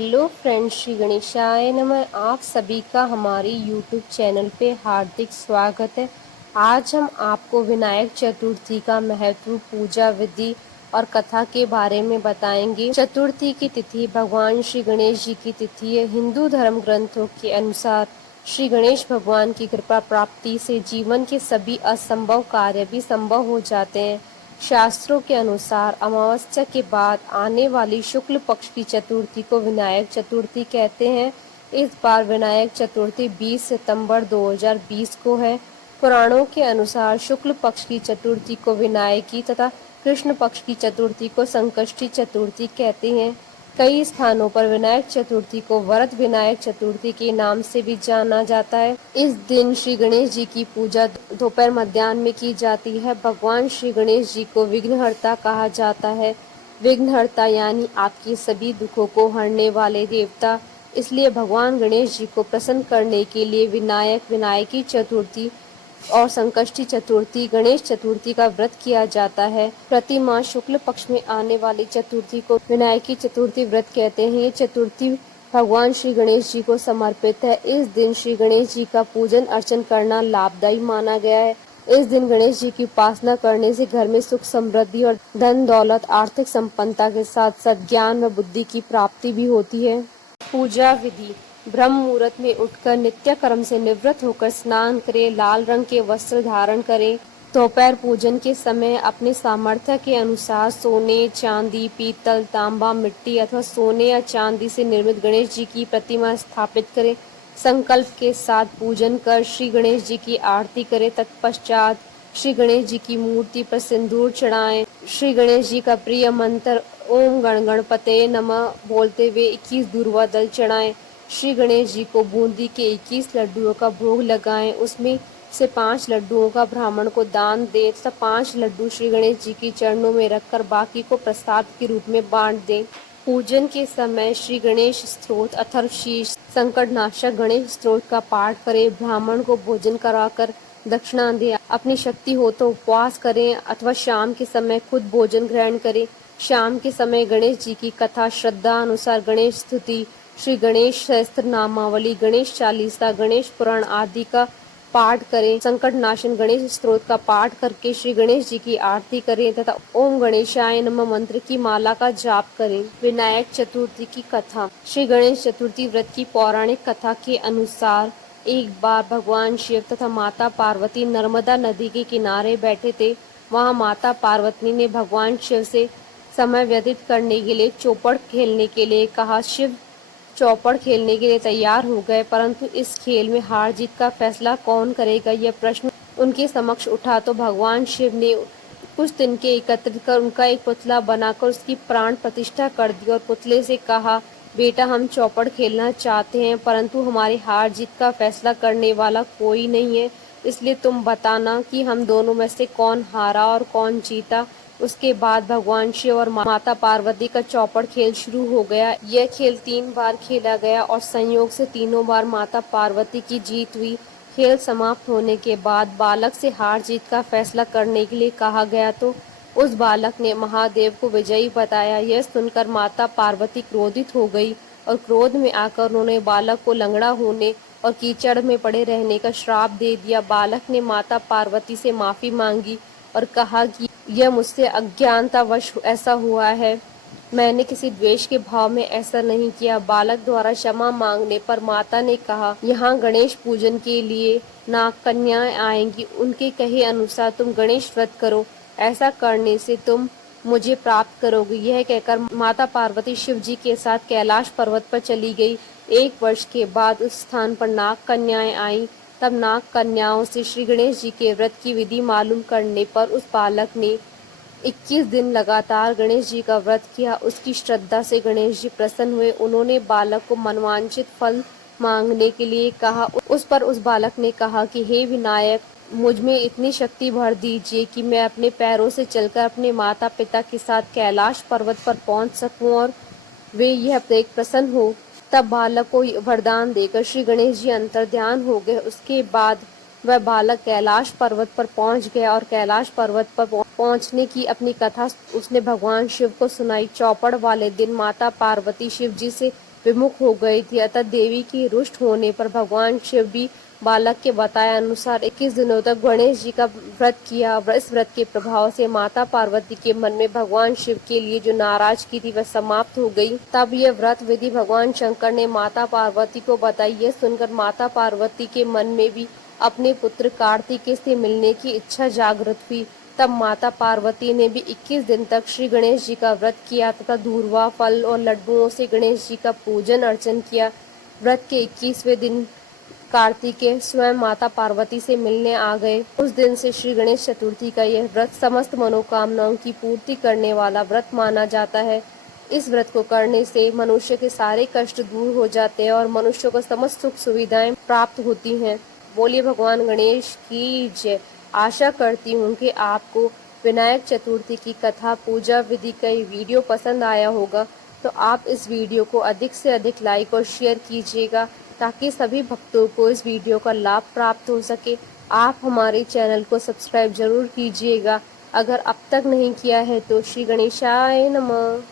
Hello friends, Shri गणेशाय नमः। आप सभी का हमारे यूट्यूब चैनल पे हार्दिक स्वागत है। आज हम आपको विनायक चतुर्थी का महत्व, पूजा विधि और कथा के बारे में बताएंगे। चतुर्थी की तिथि भगवान श्री गणेश जी की तिथि है। हिंदू धर्म ग्रंथों के अनुसार श्री गणेश भगवान की कृपा प्राप्ति से जीवन के सभी असंभव कार्य भी संभव हो जाते हैं। शास्त्रों के अनुसार अमावस्या के बाद आने वाली शुक्ल पक्ष की चतुर्थी को विनायक चतुर्थी कहते हैं। इस बार विनायक चतुर्थी 20 सितंबर 2020 को है। पुराणों के अनुसार शुक्ल पक्ष की चतुर्थी को विनायकी तथा कृष्ण पक्ष की चतुर्थी को संकष्टी चतुर्थी कहते हैं। कई स्थानों पर विनायक चतुर्थी को वरद विनायक चतुर्थी के नाम से भी जाना जाता है। इस दिन श्री गणेश जी की पूजा दोपहर मध्याह्न में की जाती है। भगवान श्री गणेश जी को विघ्नहर्ता कहा जाता है। विघ्नहर्ता यानी आपके सभी दुखों को हरने वाले देवता। इसलिए भगवान गणेश जी को प्रसन्न करने के लिए विनायक, विनायकी चतुर्थी और संकष्टी चतुर्थी, गणेश चतुर्थी का व्रत किया जाता है। प्रति माह शुक्ल पक्ष में आने वाली चतुर्थी को विनायकी चतुर्थी व्रत कहते हैं। ये चतुर्थी भगवान श्री गणेश जी को समर्पित है। इस दिन श्री गणेश जी का पूजन अर्चन करना लाभदायी माना गया है। इस दिन गणेश जी की उपासना करने से घर में सुख, समृद्धि और धन दौलत, आर्थिक संपन्नता के साथ साथ ज्ञान व बुद्धि की प्राप्ति भी होती है। पूजा विधि: ब्रह्म मुहूर्त में उठकर नित्य कर्म से निवृत्त होकर स्नान करें, लाल रंग के वस्त्र धारण करें। दोपहर पूजन के समय अपने सामर्थ्य के अनुसार सोने, चांदी, पीतल, तांबा, मिट्टी अथवा सोने या चांदी से निर्मित गणेश जी की प्रतिमा स्थापित करें। संकल्प के साथ पूजन कर श्री गणेश जी की आरती करें। तत्पश्चात श्री गणेश जी की मूर्ति पर सिंदूर चढ़ाएं। श्री गणेश जी का प्रिय मंत्र ओम गण गणपते नमः बोलते हुए 21 दूर्वा दल चढ़ाएं। श्री गणेश जी को बूंदी के 21 लड्डुओं का भोग लगाएं। उसमें से 5 लड्डुओं का ब्राह्मण को दान दें तथा 5 लड्डू श्री गणेश जी की चरणों में रखकर बाकी को प्रसाद के रूप में बांट दें। पूजन के समय श्री गणेश स्तोत्र, अथर्वशीष, संकटनाशक गणेश स्तोत्र का पाठ करें। ब्राह्मण को भोजन कराकर दक्षिणा दें। अपनी शक्ति हो तो उपवास करें अथवा शाम के समय खुद भोजन ग्रहण करें। शाम के समय गणेश जी की कथा, श्रद्धा अनुसार गणेश स्तुति, श्री गणेश सहस्त्र नामावली, गणेश चालीसा, गणेश पुराण आदि का पाठ करें। संकट नाशन गणेश स्तोत्र का पाठ करके श्री गणेश जी की आरती करें तथा ओम गणेशाय नमः मंत्र की माला का जाप करें। विनायक चतुर्थी की कथा: श्री गणेश चतुर्थी व्रत की पौराणिक कथा के अनुसार एक बार भगवान शिव तथा माता पार्वती नर्मदा नदी के किनारे बैठे थे। वहां माता पार्वती ने भगवान शिव से समय व्यतीत करने के लिए चौपड़ खेलने के लिए कहा। शिव चौपड़ खेलने के लिए तैयार हो गए, परंतु इस खेल में हार जीत का फैसला कौन करेगा, यह प्रश्न उनके समक्ष उठा तो भगवान शिव ने कुछ तिनके एकत्रित कर उनका एक पुतला बनाकर उसकी प्राण प्रतिष्ठा कर दी और पुतले से कहा, बेटा हम चौपड़ खेलना चाहते हैं, परंतु हमारी हार जीत का फैसला करने वाला कोई नहीं है, इसलिए तुम बताना कि हम दोनों में से कौन हारा और कौन जीता। उसके बाद भगवान शिव और माता पार्वती का चौपड़ खेल शुरू हो गया। यह खेल 3 बार खेला गया और संयोग से तीनों बार माता पार्वती की जीत हुई। खेल समाप्त होने के बाद बालक से हार जीत का फैसला करने के लिए कहा गया तो उस बालक ने महादेव को विजयी बताया। यह सुनकर माता पार्वती क्रोधित हो गई और क्रोध में आकर उन्होंने बालक को लंगड़ा होने और कीचड़ में पड़े रहने का श्राप दे दिया। बालक ने माता पार्वती से माफी मांगी और कहा कि यह मुझसे अज्ञानतावश ऐसा हुआ है, मैंने किसी द्वेष के भाव में ऐसा नहीं किया। बालक द्वारा क्षमा मांगने पर माता ने कहा, यहाँ गणेश पूजन के लिए नाग कन्याएं आएंगी, उनके कहे अनुसार तुम गणेश व्रत करो, ऐसा करने से तुम मुझे प्राप्त करोगे। यह कहकर माता पार्वती शिव जी के साथ कैलाश पर्वत पर चली गई। 1 वर्ष के बाद उस स्थान पर नाग कन्याएं आईं। तब नाग कन्याओं से श्री गणेश जी के व्रत की विधि मालूम करने पर उस बालक ने 21 दिन लगातार गणेश जी का व्रत किया। उसकी श्रद्धा से गणेश जी प्रसन्न हुए। उन्होंने बालक को मनवांछित फल मांगने के लिए कहा। उस बालक ने कहा कि हे विनायक, मुझ में इतनी शक्ति भर दीजिए कि मैं अपने पैरों से चलकर अपने माता पिता के साथ कैलाश पर्वत पर पहुंच सकूं और वे यह देख प्रसन्न हो। तब बालक को वरदान देकर श्री गणेश जी अंतर्ध्यान हो गए। उसके बाद वह बालक कैलाश पर्वत पर पहुंच गया और कैलाश पर्वत पर पहुंचने की अपनी कथा उसने भगवान शिव को सुनाई। चौपड़ वाले दिन माता पार्वती शिव जी से विमुख हो गई थी। अतः देवी की रुष्ट होने पर भगवान शिव भी बालक के बताए अनुसार 21 दिनों तक गणेश जी का व्रत किया। इस व्रत के प्रभाव से माता पार्वती के मन में भगवान शिव के लिए जो नाराजगी थी वह समाप्त हो गई। तब यह व्रत विधि भगवान शंकर ने माता पार्वती को बताई। यह सुनकर माता पार्वती के मन में भी अपने पुत्र कार्तिकेय से मिलने की इच्छा जागृत हुई। तब माता पार्वती ने भी 21 दिन तक श्री गणेश जी का व्रत किया तथा धूर्वा, फल और लड्डुओं से गणेश जी का पूजन अर्चन किया। व्रत के 21वें दिन कार्तिकेय स्वयं माता पार्वती से मिलने आ गए। उस दिन से श्री गणेश चतुर्थी का यह व्रत समस्त मनोकामनाओं की पूर्ति करने वाला व्रत माना जाता है। इस व्रत को करने से मनुष्य के सारे कष्ट दूर हो जाते हैं और मनुष्य को समस्त सुख सुविधाएं प्राप्त होती हैं। बोलिए भगवान गणेश की जय। आशा करती हूँ कि आपको विनायक चतुर्थी की कथा, पूजा विधि का ये वीडियो पसंद आया होगा। तो आप इस वीडियो को अधिक से अधिक लाइक और शेयर कीजिएगा ताकि सभी भक्तों को इस वीडियो का लाभ प्राप्त हो सके। आप हमारे चैनल को सब्सक्राइब जरूर कीजिएगा अगर अब तक नहीं किया है तो। श्री गणेशाय नमः।